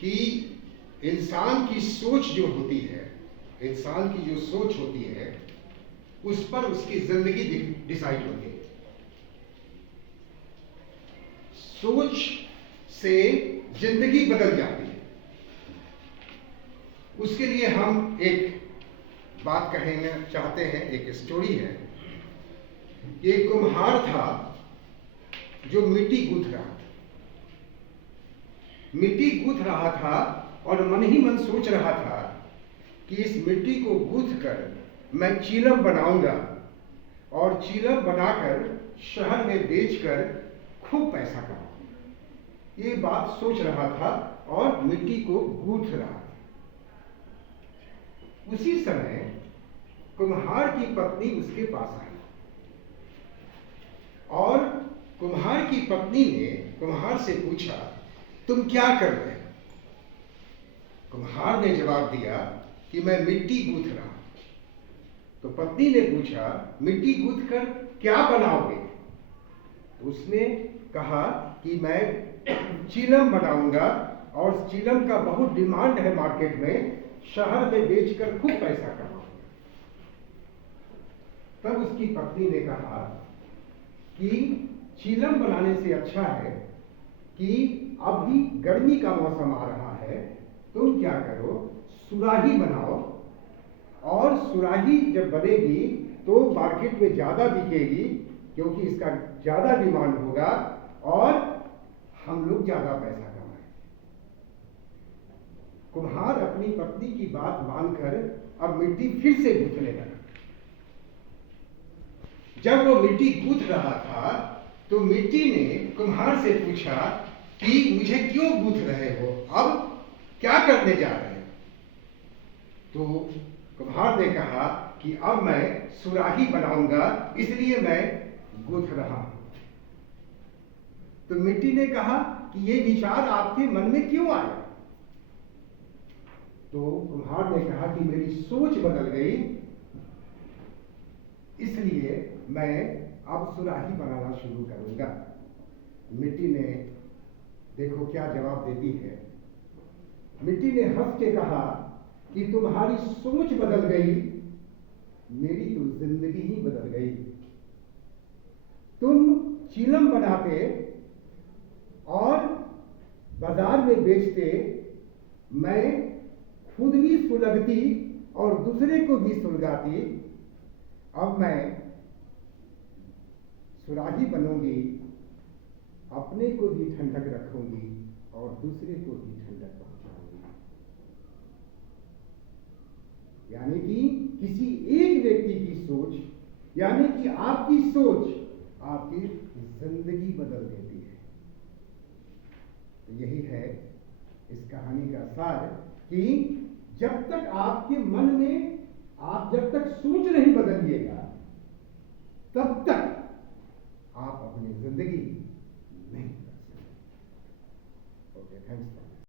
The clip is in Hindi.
कि इंसान की सोच जो होती है, इंसान की जो सोच होती है, उस पर उसकी जिंदगी डिसाइड होती है। सोच से जिंदगी बदल जाती है। उसके लिए हम एक बात कहना चाहते हैं। एक स्टोरी है। एक कुम्हार था जो मिट्टी गूंथ रहा था। मिट्टी गूंथ रहा था और मन ही मन सोच रहा था कि इस मिट्टी को गूंथ कर मैं चीलम बनाऊंगा और चीलम बनाकर शहर में बेचकर खूब पैसा कमाऊंगा। ये बात सोच रहा था और मिट्टी को गूंथ रहा था। उसी समय कुम्हार की पत्नी उसके पास आई और कुम्हार की पत्नी ने कुम्हार से पूछा, तुम क्या कर रहे हो? कुम्हार ने जवाब दिया कि मैं मिट्टी गूंथ रहा हूं। तो पत्नी ने पूछा, मिट्टी गूंथ कर क्या बनाओगे? तो उसने कहा कि मैं चीलम बनाऊंगा और चीलम का बहुत डिमांड है मार्केट में, शहर में बेचकर खूब पैसा कमाऊंगा। तब उसकी पत्नी ने कहा कि चीलम बनाने से अच्छा है कि अभी गर्मी का मौसम आ रहा है, तुम क्या करो, सुराही बनाओ और सुराही जब बनेगी तो मार्केट में ज्यादा बिकेगी क्योंकि इसका ज्यादा डिमांड होगा और हम लोग ज्यादा पैसा कमाएंगे। कुम्हार अपनी पत्नी की बात मानकर अब मिट्टी फिर से गूंथने लगा। जब वो मिट्टी गूंथ रहा था तो मिट्टी ने कुम्हार से पूछा कि मुझे क्यों गूंथ रहे हो, अब क्या करने जा रहे हो? तो कुम्हार ने कहा कि अब मैं सुराही बनाऊंगा, इसलिए मैं गूंथ रहा हूं। तो मिट्टी ने कहा कि ये विचार आपके मन में क्यों आया? तो कुम्हार ने कहा कि मेरी सोच बदल गई, इसलिए मैं अब सुराही बनाना शुरू करूंगा। मिट्टी ने देखो क्या जवाब देती है। मिट्टी ने हंस के कहा कि तुम्हारी सोच बदल गई, मेरी तो जिंदगी ही बदल गई। तुम चीलम बनाते और बाजार में बेचते, मैं खुद भी सुलगती और दूसरे को भी सुलगाती। अब मैं सुराही बनूंगी, अपने को भी ठंडक रखूंगी और दूसरे को भी ठंडक पहुंचाऊंगी। यानी कि किसी एक व्यक्ति की सोच, यानी कि आपकी सोच आपकी जिंदगी बदल देती है। तो यही है इस कहानी का सार कि जब तक आपके मन में आप जब तक सोच नहीं बदलिएगा, तब तक